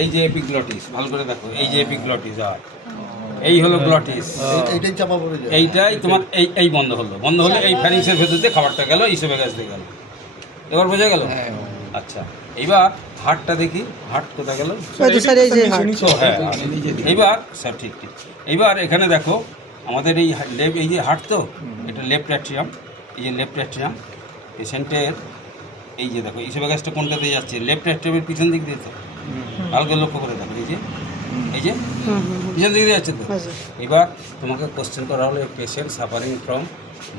এই যে এপিগ্লটিস, ভালো করে দেখো, এই যে এপিগ্লটিস, আর এই হলো গ্লটিস। এইটাই চাপা পড়ে যায়। এইটাই তোমার এই বন্ধ হলো এই ফ্যারিংসের ভেতর দিয়ে খাবারটা গেল, ইসোফেগাস দিয়ে গেল। এবার বোঝা গেল? আচ্ছা, এইবার হার্টটা দেখি, হার্ট কোথায় গেল? হ্যাঁ, এইবার স্যার ঠিক। এইবার এখানে দেখো আমাদের এই যে হার্ট, তো এটা লেফট অ্যাট্রিয়াম, এই যে লেফট অ্যাট্রিয়াম পেশেন্টের, এই যে দেখো ইসোফেগাসটা কোনটাতে যাচ্ছে? লেফট অ্যাট্রিয়ামের পিছন দিক দিয়ে। তো ভালো করে লক্ষ্য করে দেখো, এই যে পিছন দিক দিয়ে যাচ্ছে তো। এবার তোমাকে কোশ্চেন করা হলো, patient suffering from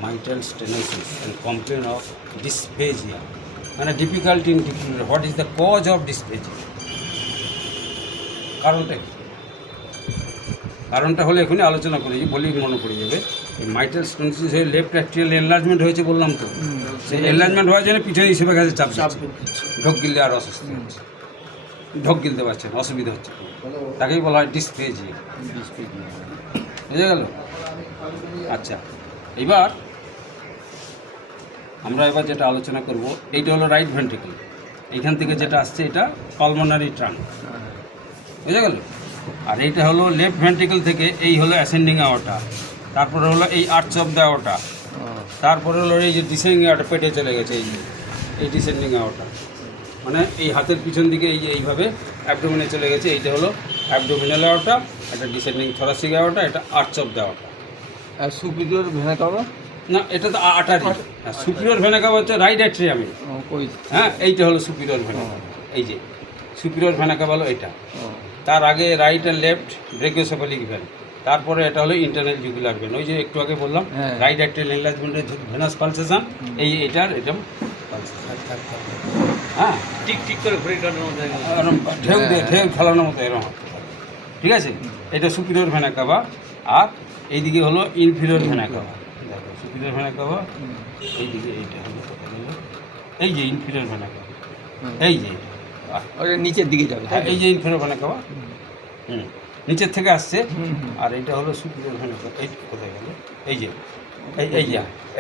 mitral stenosis and complain of dysphagia, মানে difficulty in declare what is the cause of dysphagia. কারণটা কি? কারণটা হলে এখনই আলোচনা করি, বলি মনে পড়ে যাবে। এই মাইটাল স্টেনোসিস হয়ে লেফট অ্যাট্রিয়াল এনলার্জমেন্ট হয়েছে বললাম তো, সেই এনলার্জমেন্ট হওয়ার জন্য পিছনে হিসেবে গেছে চাপ ঢোক গিললে আর অস্বস্তি হচ্ছে, ঢোক গিলতে পারছেন, অসুবিধা হচ্ছে, তাকেই বলা হয় ডিসফেজিয়া। বুঝে গেল? আচ্ছা, এবার আমরা যেটা আলোচনা করব, এইটা হলো রাইট ভেন্ট্রিকল, এইখান থেকে যেটা আসছে এটা পালমোনারি ট্রাঙ্ক, বুঝে গেল? আর এইটা হলো লেফট ভেন্ট্রিকল থেকে, এই হলো অ্যাসেন্ডিং আওয়াটা, তারপরে হলো এই আর্চ অফ দ্য আওয়াটা, তারপরে হলো এই যে ডিসেন্ডিং আওয়াটা, পেটে চলে গেছে এই ডিসেন্ডিং আওয়াটা, মানে এই হাতের পিছন দিকে এই যে এইভাবে অ্যাবডোমিনে চলে গেছে। এইটা হলো অ্যাবডোমিনাল আওয়াটা, এটা ডিসেন্ডিং থরাসিক আওয়াটা, এটা আর্চ অফ দ্য আওয়াটা। আর সুপিরিয়র ভেনা কাবা না, এটা তো আটারি। হ্যাঁ, সুপিরিয়র ভেনা কাবা হচ্ছে রাইট অ্যাট্রিয়ামে। হ্যাঁ, এইটা হলো সুপিরিয়র ভেনা কাবা, এই যে সুপিরিয়র ভেনা কাবা হলো এটা। তার আগে রাইট আর লেফট ব্রেকিওসেফালিক ভেন, তারপরে এটা হলো ইন্টারনাল জুগুলার ভেন, ওই যে একটু আগে বললাম রাইট অ্যাট্রিয়াল এনলার্জমেন্টের ভেনাস পালসেশন, এটার হ্যাঁ টিক টিক করে ঘুরে ঢেউ খেলানোর মতো এরকম, ঠিক আছে? এটা সুপিরিয়র ভেনা কাবা। আর এইদিকে হলো ইনফিরিয়র ভেনা কাবা, দেখো সুপিরিয়র ভেনা কাবা, এইদিকে এইটা হলো এই যে ইনফিরিয়র ভেনা কাবা, এই যে নিচের দিকে যাবে, এই যে ইনফিরিয়র ভেনা কাবা, নিচের থেকে আসছে। আর এইটা হলো সুপিরিয়র ভেনা কাবা, এই কোথায় গেল? এই যে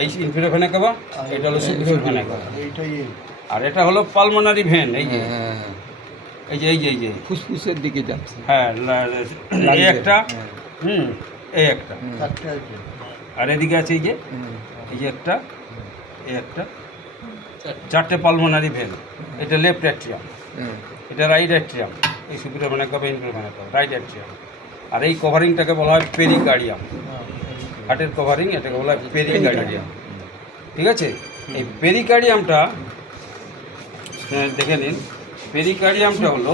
এই ইনফিরিয়র ভেনা কাবা, এটা হলো সুপিরিয়র ভেনা কাবা, আর এটা হলো পালমোনারি ভেন, এই যে ফুসফুসের দিকে যাচ্ছে। হ্যাঁ, এই একটা, এই একটা, আর এদিকে আছে এই যে একটা, এই একটা, চারটে পালমোনারি ভেন। এটা লেফট অ্যাট্রিয়াম, এটা রাইট অ্যাট্রিয়াম, এই সুপিরিয়র ভেনা কাবা, ইনফিরিয়র ভেনা কাবা, রাইট অ্যাট্রিয়াম। আর এই কভারিংটাকে বলা হয় পেরিকার্ডিয়াম, হার্টের কভারিং, এটাকে বলা হয় পেরিকার্ডিয়াম, ঠিক আছে? এই পেরিকার্ডিয়ামটা দেখে নিন। পেরিকার্ডিয়ামটা হলো,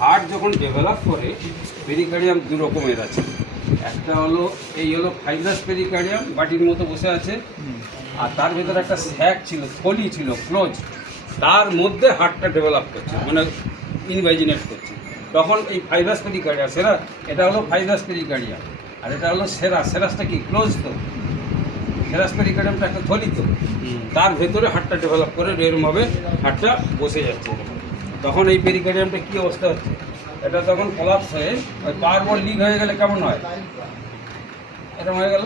হার্ট যখন ডেভেলপ করে, পেরিকার্ডিয়াম দু রকমের আছে। একটা হলো এই হলো ফাইব্রাস পেরিকার্ডিয়াম, বাটির মতো বসে আছে, আর তার ভেতরে একটা স্যাক ছিল, থলি ছিল ক্লোজ, তার মধ্যে হার্টটা ডেভেলপ করছে, মানে ইনভাইজিনেট করছে, তখন এই ফাইব্রাস পেরিকার্ডিয়াম। এটা হলো ফাইব্রাস পেরিকার্ডিয়াম, আর এটা হলো সেরাসটা কি ক্লোজ, তো সেরাস পেরিকার্ডিয়ামটা একটা থলি, তো তার ভেতরে হার্টটা ডেভেলপ করে এরকমভাবে হার্টটা বসে যাচ্ছে। তখন এই পেরিকার্ডিয়ামটা কী অবস্থা হচ্ছে, এটা তখন কলাপস হয়ে ওই বারবার লিক হয়ে গেলে কেমন হয়, এরকম হয়ে গেল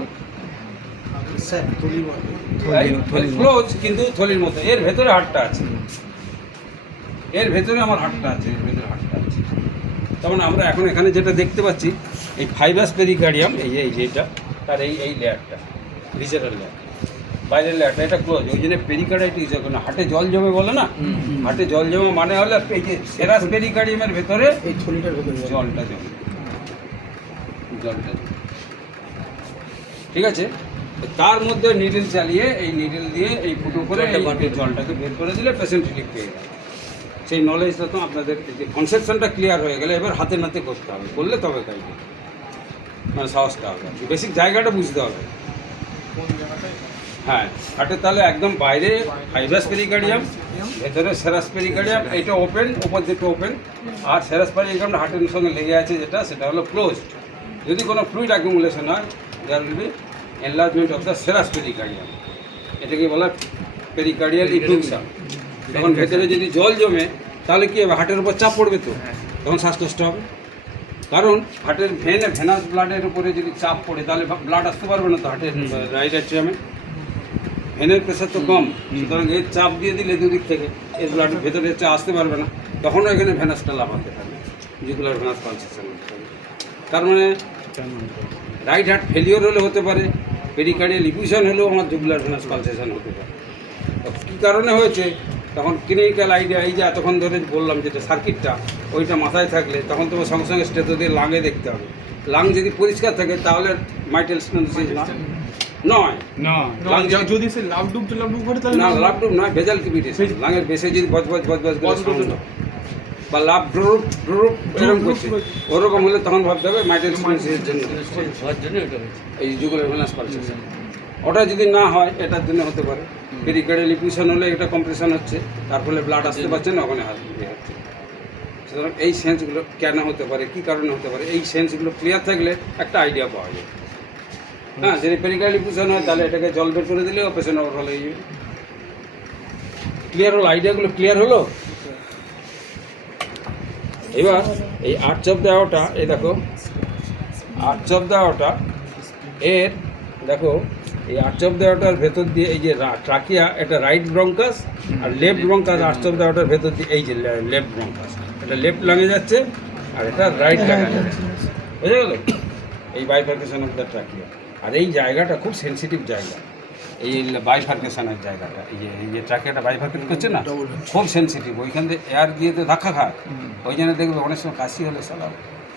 ক্লোজ, কিন্তু থলির মতো। এর ভেতরে হার্টটা আছে, এর ভেতরে আমার হার্টটা আছে, এর ভেতরে হার্টটা আছে। তখন আমরা এখন এখানে যেটা দেখতে পাচ্ছি, এই ফাইব্রাস পেরিকার্ডিয়াম, এই যে এটা তার এই লেয়ারটা, ভিজারাল লেয়ার, বাইরের লেয়ারটা, এটা ক্লোজ। ওই জন্য পেরিকার্ডাইটিস যখন হার্টে জল জমে বলে না, হার্টে জল জমে মানে হলো এই যে সেরাস পেরিকার্ডিয়ামের ভেতরে এই থলিটার ভেতরে জলটা জমে, ঠিক আছে? তার মধ্যে নিডল চালিয়ে, এই নিডল দিয়ে এই ফুটো করে এই জলটাকে বের করে দিলে পেশেন্ট রিলিফ পেয়ে গেল। সেই নলেজটা তো আপনাদের, যে কনসেপশনটা ক্লিয়ার হয়ে গেলে, এবার হাতে নাতে করতে হবে, করলে তবে কাজে, মানে সাহসটা হবে, বেসিক জায়গাটা বুঝতে হবে। হ্যাঁ, হার্টের তাহলে একদম বাইরে ফাইব্রাস পেরিকার্ডিয়াম, ভেতরে সেরাস পেরিকার্ডিয়াম, এইটা ওপেন, ওপর দিকটা ওপেন, আর সেরাস পেরিকার্ডিয়ামটা হার্টের সঙ্গে লেগে আছে যেটা, সেটা হলো ক্লোজড। যদি কোনো ফ্লুইড অ্যাকুমুলেশন হয়, there will be enlargement of the serous pericardium, এটাকে বলা পেরিকার্ডিয়াল ইনফেকশন। তখন ভেতরে যদি জল জমে, তাহলে কী হবে, হার্টের উপর চাপ পড়বে, তো তখন শ্বাসকষ্ট হবে। কারণ হার্টের ভেনাস ব্লাডের উপরে যদি চাপ পড়ে, তাহলে ব্লাড আসতে পারবে না তো হার্টের রাইট অ্যাট্রিয়ামে, ভেনের প্রেশার তো কম, সুতরাং এর চাপ দিয়ে দিলে দুদিক থেকে এর ব্লাড ভেতরে চাপ আসতে পারবে না, তখনও এখানে ভেনাসটা লাফাতে থাকবে, জুগুলার ভেনাস পালসেশন হতে থাকবে। তার মানে রাইট হার্ট ফেলিওর হলে হতে পারে, পেরিকার্ডিয়াল ইফিউশন হলেও আমার জুগুলার ভেনাস পালসেশন হতে পারে। কী কারণে হয়েছে তখন ক্লিনিক্যাল আইডিয়া, এই যে এতক্ষণ ধরে বললাম যেটা সার্কিটটা, ওইটা মাথায় থাকলে তখন তোমার সঙ্গে সঙ্গে স্টেথো দিয়ে লাঙে দেখতে হবে। লাং যদি পরিষ্কার থাকে তাহলে মাইটেল স্টেনোসিস নয়, লাং যদি সে লাভ ডুব ঘটে তাহলে না লাভডুব নয়, ভেজাল কিভিটেশন, লাঙের বেশে যদি বজ বজ বজ বজ করে সাউন্ড হয়, বা লাভ ড্রুপ ড্রুপ এরকম করছে, ওরকম হলে তখন ভাবতে হবে মাইটেল স্টেনোসিসের জন্য এই জুগুলার ভেনাস পালসেশন। ওটা যদি না হয় এটার জন্য হতে পারে, পেরিকার্ডিয়াল ইফিউশন হলে এটা কম্প্রেশন হচ্ছে, তার ফলে ব্লাড আসতে পারছে না, ওখানে হাত দিয়ে হচ্ছে। সুতরাং এই সেন্সগুলো কেন হতে পারে, কী কারণে হতে পারে, এই সেন্সগুলো ক্লিয়ার থাকলে একটা আইডিয়া পাওয়া যায়। হ্যাঁ, যদি পেরিকার্ডিয়াল ইফিউশন হয় তাহলে এটাকে জল বের করে দিলে অপারেশন ওভারঅল হয়ে যাবে। ক্লিয়ার হলো, আইডিয়াগুলো ক্লিয়ার হলো। এবার এই আর্চ অফ দ্য আয়োটা, এই দেখো আর্চ অফ দ্য আয়োটা এর দেখো এই আর্চ অফ দ্য আয়োটার ভেতর দিয়ে এই যে ট্রাকিয়া, এটা রাইট ব্রঙ্কাস, আর left bronchus arch of the আয়োটার ভেতর দিয়ে এই যে লেফট ব্রঙ্কাস, এটা লেফট লাঙে যাচ্ছে আর এটা রাইট লাঙে যাচ্ছে, বুঝে গেল? এই বাইফার্কেশন অফ দ্য ট্রাকিয়া। আর এই জায়গাটা খুব সেন্সিটিভ জায়গা, এই বাইফার্কেশনের জায়গাটা, এই যে ট্রাকিয়াটা বাইফার্কেট করছে না, খুব সেন্সিটিভ। ওইখান থেকে এয়ার দিয়ে তো ধাক্কা খায়, ওই জন্য দেখবে অনেক সময় কাশি হলে সালা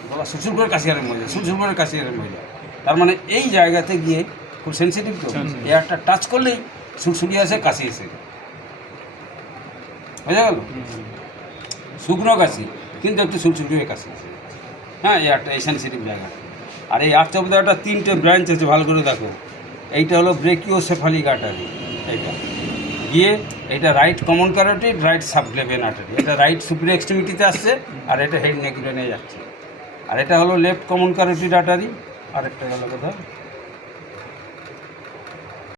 বাবা সুরসুর করে কাশি আরম্ভ হয়ে যায়, সুরসুর করে কাশি আরম্ভ হয়ে যায়। তার মানে এই জায়গাতে গিয়ে খুব সেন্সিটিভ, তো এয়ারটা টাচ করলেই সুরসুরি আসে, কাশি এসে, বুঝা গেল? শুকনো কাশি কিন্তু একটু সুরসুরি হয়ে কাশি আসে। হ্যাঁ, এয়ারটা এই সেন্সিটিভ জায়গা। আর এই আর্চ অফ দ্য আয়োটা তিনটে ব্রাঞ্চ আছে, ভালো করে দেখো। এইটা হলো ব্রেকিওসেফালিক আর্টারি, এইটা গিয়ে এটা right common carotid, right subclavian artery, এটা রাইট সুপিরিয়র এক্সট্রিমিটিতে আসছে, আর এটা হেড নেক ব্রেনে যাচ্ছে। আর এটা হলো লেফট কমন ক্যারোটিড আর্টারি, আর একটা গেল কোথায়